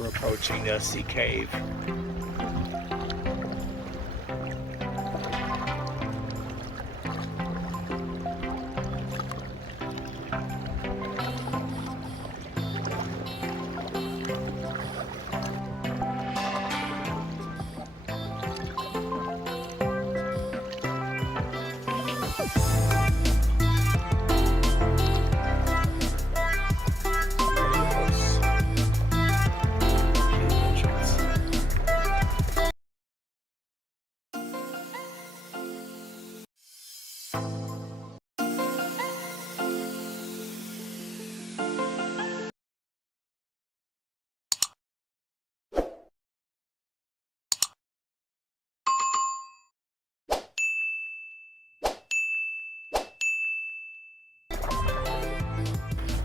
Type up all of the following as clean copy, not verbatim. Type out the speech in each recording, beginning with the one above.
We're approaching the sea cave.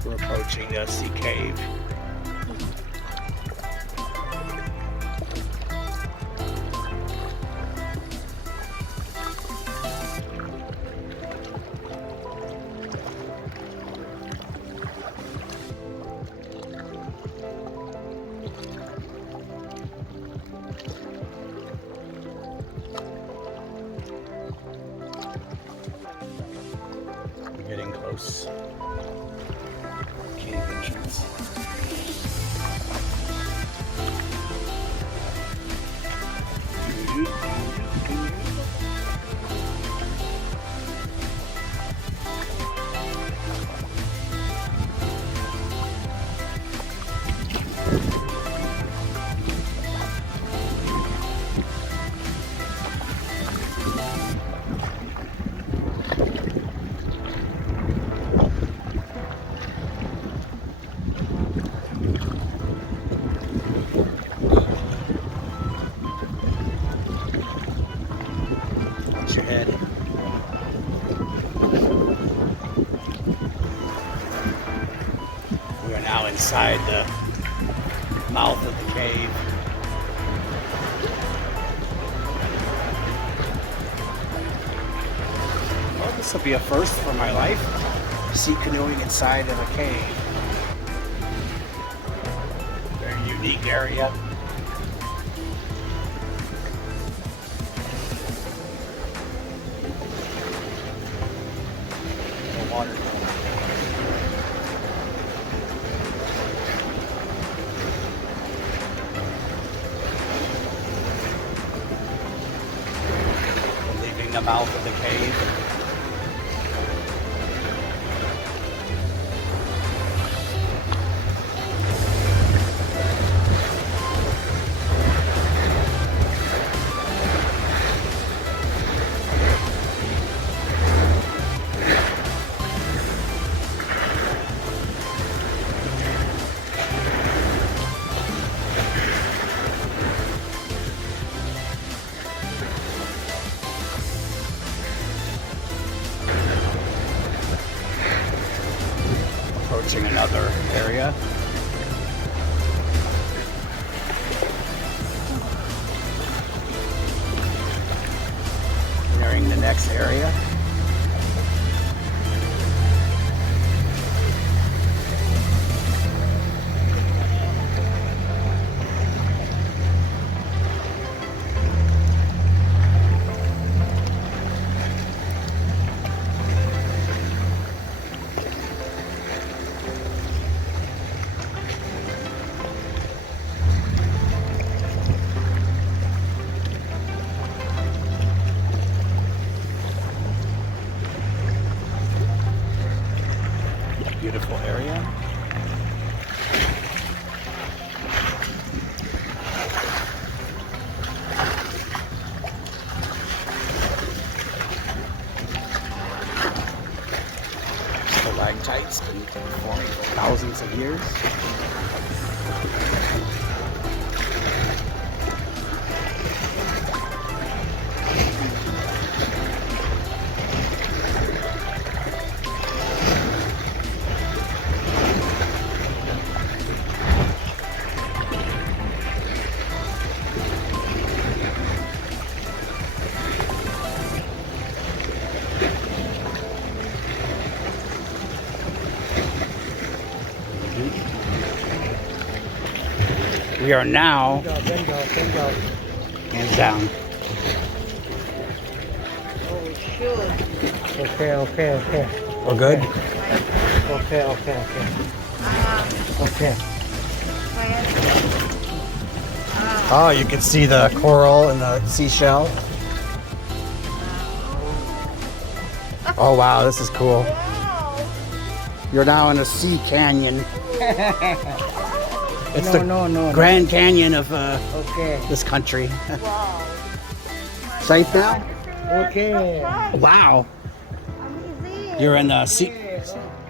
We're approaching the sea cave. We're getting close. Cave entrance. Ahead. We are now inside the mouth of the cave. Well, this will be a first for my life. Sea canoeing inside of a cave. Very unique area. Water. Leaving the mouth of the cave. Approaching another area. Nearing the next area. Beautiful area. Stalactites been forming for thousands of years. We are now hands down. Oh, sure. Okay. We're good. Okay. Okay. Oh, you can see the coral and the seashell. Oh wow, this is cool. You're now in a sea canyon. It's the Grand Canyon of this country. Wow. Safe now? Okay. Wow. Amazing. You're in the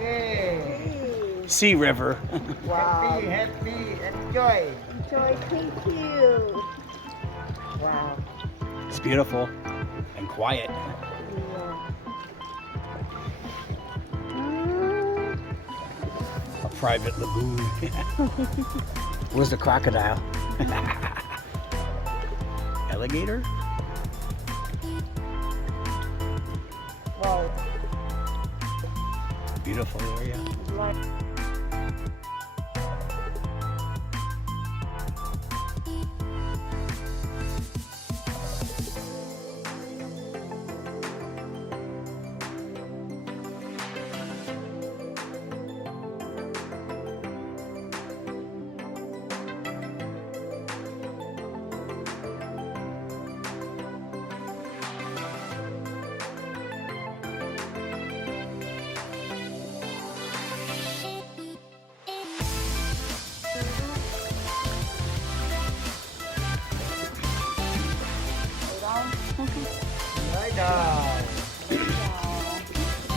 Okay. sea river. Wow. Happy. Enjoy. Enjoy. Thank you. Wow. It's beautiful and quiet. A private lagoon. Where's the crocodile? Alligator? Wow. Beautiful area.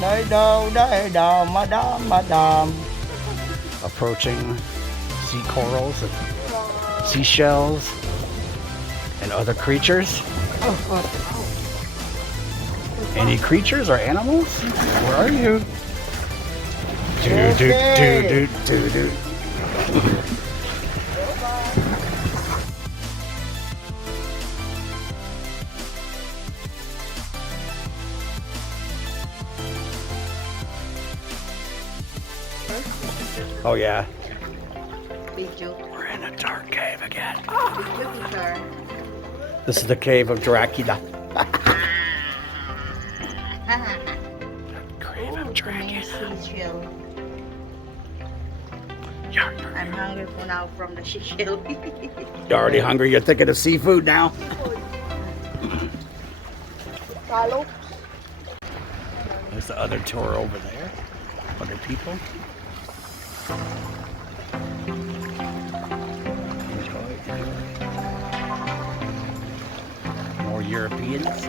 Đây đâu, madam. Approaching sea corals and seashells and other creatures. Any creatures or animals? Where are you? Do. Oh yeah. Big joke. We're in a dark cave again. Big joke, sir. This is the cave of Dracula. Cave of Dracula. Seashell. You're I'm hungry for now from the seashell. already hungry. You're thinking of seafood now. Follow. There's the other tour over there. Other people. Enjoy. More Europeans.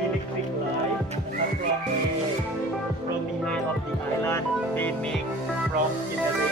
Electric light from behind of the island. They make from generation.